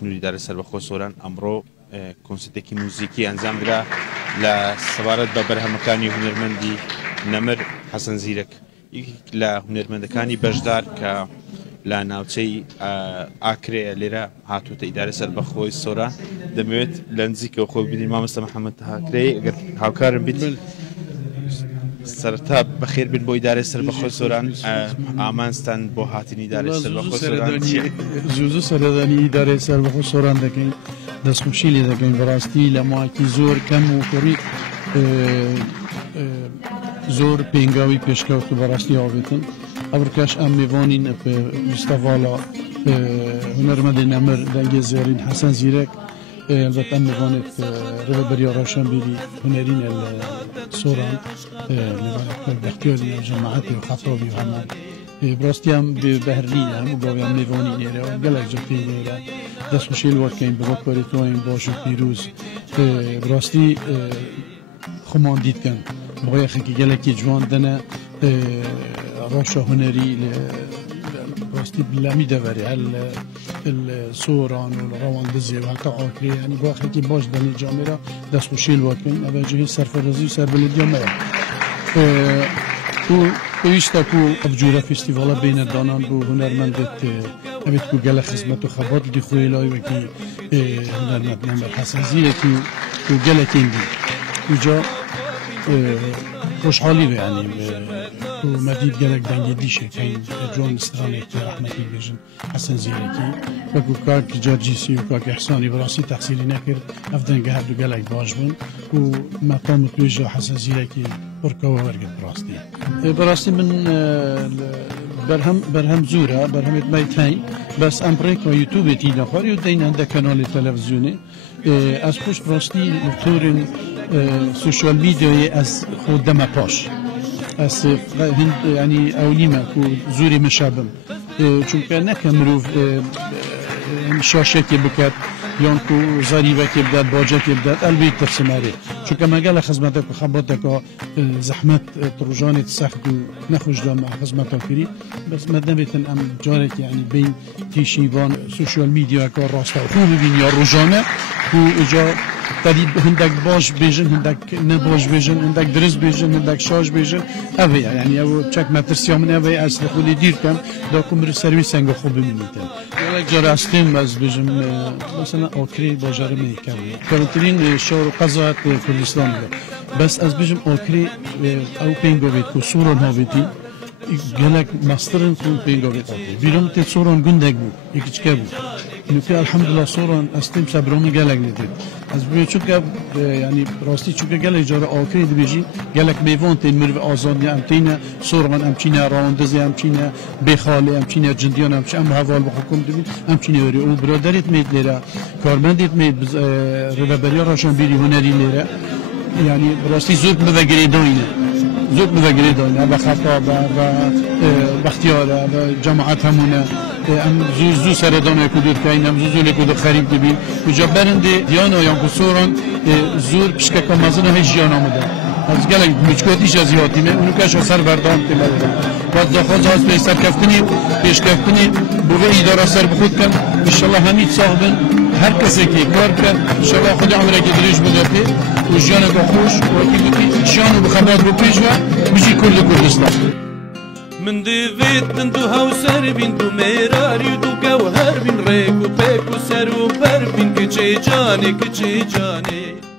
سنووری دارە سەربەخۆ سۆران ئەمڕۆ کۆنسرتێکی موزیکی ئەنجامدرا لە سەبارەت بە بەرهەمەکانی هونەرمەندی نەمر حەسەن زیرەک، یەکێک لە هونەرمەندەکانی بەشدار کە لە ناوچەی ئاکرێ لێرە هاتووتە ئیدارە سەربەخۆی سۆران. دەمەوێت لە نزیکەوە خۆ ببینین مامۆستا محەممەد هاکرێ، ئەگەر هاوکارم بیت سەرەتا بەخێر بن بۆ ئیدارە سەربەخۆی سۆران. ئامانستان بۆ هاتنی ئیدارە سەربەخۆی سۆران زوو سەردانی ئیدارە سەربەخۆی سۆران دەکەین، دەستخۆشی لێ دەکەین بەڕاستی لە ماوەیەکی زۆر کەم و کوڕی زۆر پێنگاوی پێشکەوت و بەڕاستی هاوبێتن ئەبرکەش ئەم میوانین مستەڤاڵا هونەرمەندی نەمر دەنگێ زێرین حەسەن زیرەک البته هم میوانت رهبری روشنبیری هنرین سوران بختیاری جماعت و خطابی و همان براستی هم به بهرین هم باقی هم میوانی نیره و گلک جفتی نیره دست خوشیل وقت که این بابا کاریتوین باش و پیروز براستی خمان دید کن باقی خیلی گلکی جوان دنه راشا هنری راستی بلمی دوری السوران والرواندزی و حتی آکری یعنی باقی که باش دنی جامعه دست خوشیل وقت کن اوه جهی سرفرازی و سربلدی هم و ایشتا کو ابجوره فستیوالا بین دانان بو هنرمندت اوید کو گل خدمت و خبات دی خوی لای و کی هنرمند نمر حسن زیره کو گل کندی اونجا خوشحالی به یعنی و مدید گلک دنگی دیشه که این جوان استرانه که رحمتی بیشن حسن زیره کی و کو کار که جارجیسی و کار که احسانی براسی تحصیلی نکرد افدنگه هر دو گلک باش بون و مقام تویجا حسن زیره کی برکو ورگت براستی من برهم زوره برهم اتمایتین بس امریکا و یوتیوب تی نخوری و دین هنده کانال تلویزیونی از خوش براستی لطورن سوشال میدیای از خود دم پاش از هند یعنی اونیمه که زوری مشابم چون که نکمروف شاشه که بکرد یان کو زریبه که بداد باجه که بداد البته تفسیری چون که مگه خدمت که خبرت که زحمت تروجانت سخت و نخوش دام خدمت کردی بس مدام بیتن ام جاره که یعنی بین تیشیوان سوشال میدیا که راستا خوب ببین یا روزانه کو اجا تدی هندک باش بیشن هندک نباش بیشن هندک درست بیشن هندک شاش بیشن اوه یعنی او چک مترسیام اوه اصل خودی دیر کن داکم بر سرویس انگار خوب ببینیدن یک جا راستیم از بیشم مثلا آکری باجر میکنه کارترین شهر قضات کردستان بس از بیشم آکری او پینگو بید که سوران ها بیدی گلک مسترن کن پینگو بید بیرون تی سوران گندگ بود یکی چکه بود نوكي الحمد لله صورا استم صبروني قالك ندير از بيو چوكا يعني راستي چوكا قالك جاره اوكي بيجي قالك ميفونت المرف ازادي امتينا صورا امتينا راوندزي امتينا بخالي امتينا جنديان امش ام حوال بحكم دبي امتينا وري او برادرت ميد ليرا كارمندت ميد رهبري راشن بيري هنري ليرا يعني راستي زود مذاكري دوينه زود مذاكري دوينه بخطاب باختيار جماعات همونه ام زو سردانه کدود که اینم زو لکود خرید دبین و جا برنده دیانا یا کسوران زور پشکه کامازنه هیچ جان آمده از گلک مچکاتیش از یادیمه اونو که اشا سر بردان تلده باز داخل از به سر کفتنی پیش کفتنی بوه ایداره سر بخود کن انشالله همین صاحبن هر کسی که کار کن انشالله خود عمره که دریش بگرده و جانه با خوش و اکی جانو بخبات رو پیش و بجی کل کردستان من ديفيت دو هاوسر بين دو ميراري دو جوهر بين ريكو بيكو سرو بر بين كجي جاني